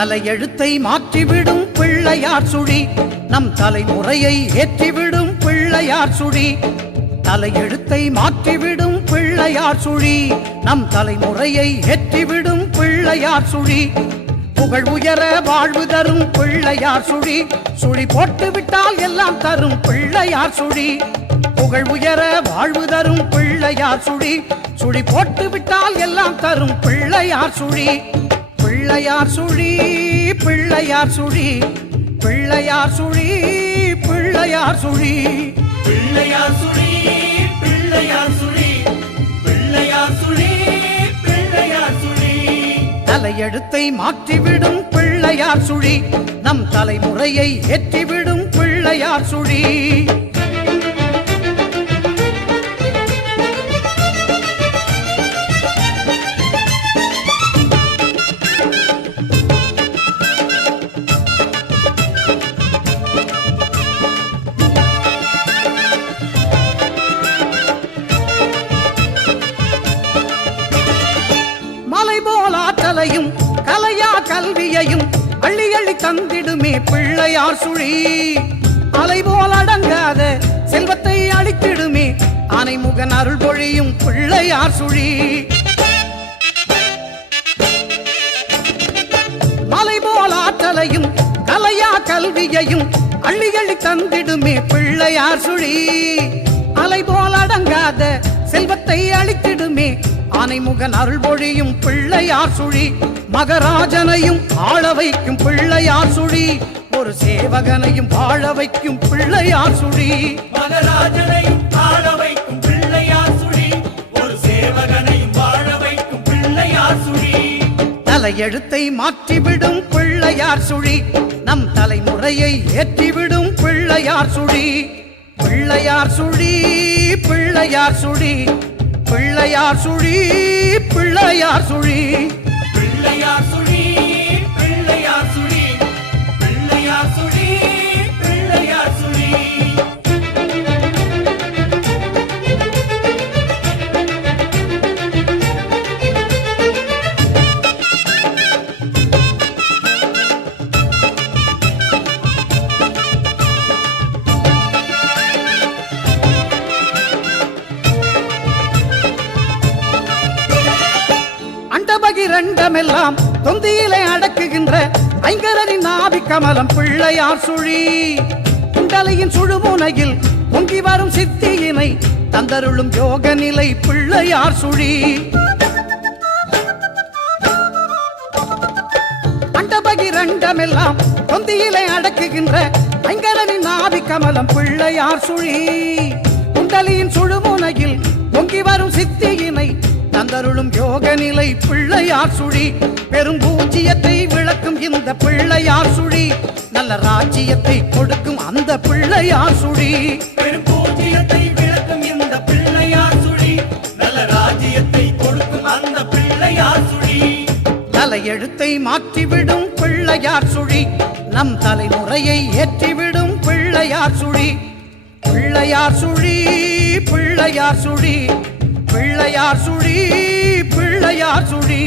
தலையெழுத்தை மாற்றிவிடும் பிள்ளையார் சுழி நம் தலைமுறையை ஏற்றிவிடும் பிள்ளையார் சுழி தலையெழுத்தை மாற்றிவிடும் பிள்ளையார் சுழி நம் தலைமுறையை ஏற்றிவிடும் பிள்ளையார் சுழி புகழ் உயர வாழ்வு தரும் பிள்ளையார் சுழி சுழி போட்டு விட்டால் எல்லாம் தரும் பிள்ளையார் சுழி புகழ் உயர வாழ்வு தரும் பிள்ளையார் சுழி சுழி போட்டு விட்டால் எல்லாம் தரும் பிள்ளையார் சுழி பிள்ளையார் சுழி பிள்ளையார் சுழி பிள்ளையார் சுழி பிள்ளையார் சுழி பிள்ளையார் சுழி பிள்ளையார் சுழி பிள்ளையார் சுழி பிள்ளையார் சுழி தலையெழுத்தை மாற்றிவிடும் பிள்ளையார் சுழி நம் தலைமுறையை ஏற்றிவிடும் பிள்ளையார் சுழி ஆற்றலையும் கலையா கல்வியையும் அள்ளி அள்ளி தந்திடுமே பிள்ளையார் சுழி அலைபோல் அடங்காத செல்வத்தை அளித்திடுமே ஆனைமுகன் அருள் பொழியும் பிள்ளையார் சுழி மலைபோல் ஆற்றலையும் கலையா கல்வியையும் அள்ளி அள்ளி தந்திடுமே பிள்ளையார் சுழி அலைபோல் அடங்காத செல்வத்தை அளித்திடுமே ஆனைமுகன் அருள் பொழியும் பிள்ளையார் சுழி மகராஜனையும் ஆள வைக்கும் பிள்ளையார் சுழி ஒரு சேவகனையும் வாழ வைக்கும் பிள்ளையார் சுழி மகராஜனையும் ஆள வைக்கும் பிள்ளையார் சுழி ஒரு சேவகனையும் வாழ வைக்கும் பிள்ளையார் சுழி தலையெழுத்தை மாற்றிவிடும் பிள்ளையார் சுழி நம் தலைமுறையை ஏற்றிவிடும் பிள்ளையார் சுழி பிள்ளையார் சுழி பிள்ளையார் சுழி பிள்ளையார் சுழி பிள்ளையார் சுழி பிள்ளையார் சுழி பிள்ளையார் சுழி பிள்ளையார் சுழி பிள்ளையார் சுழி இரண்டமெல்லாம் தொந்தியிலே அடக்குகின்ற ஐங்கரனின் நாபி கமலம் பிள்ளையார் சுழி குண்டலையின் சுழுமுனையில் பொங்கி வரும் சித்தியினை தந்தருளும் யோக நிலை பிள்ளையார் சுழி அண்டபகிரண்டமெல்லாம் தொந்தியிலே அடக்குகின்ற ஐங்கரனின் நாபி கமலம் பிள்ளையார் சுழி குண்டலியின் சுழுமுனையில் பொங்கி வரும் சித்தியினை தந்தருளும் யோக நிலை பிள்ளையார் சுழி பெரும் பூஜ்ஜியத்தை விளக்கும் இந்த பிள்ளையார் சுழி நல்ல ராஜ்ஜியத்தை கொடுக்கும் அந்த பிள்ளையார் சுழி பெரும் பூஜ்ஜியத்தை விளக்கும் இந்த பிள்ளையார் சுழி நல்ல ராஜ்ஜியத்தை கொடுக்கும் அந்த பிள்ளையார் சுழி தலையெழுத்தை மாற்றிவிடும் பிள்ளையார் சுழி நம் தலைமுறையை ஏற்றிவிடும் பிள்ளையார் சுழி பிள்ளையார் சுழி பிள்ளையார் சுழி பிள்ளையார் சுழி பிள்ளையார் சுழி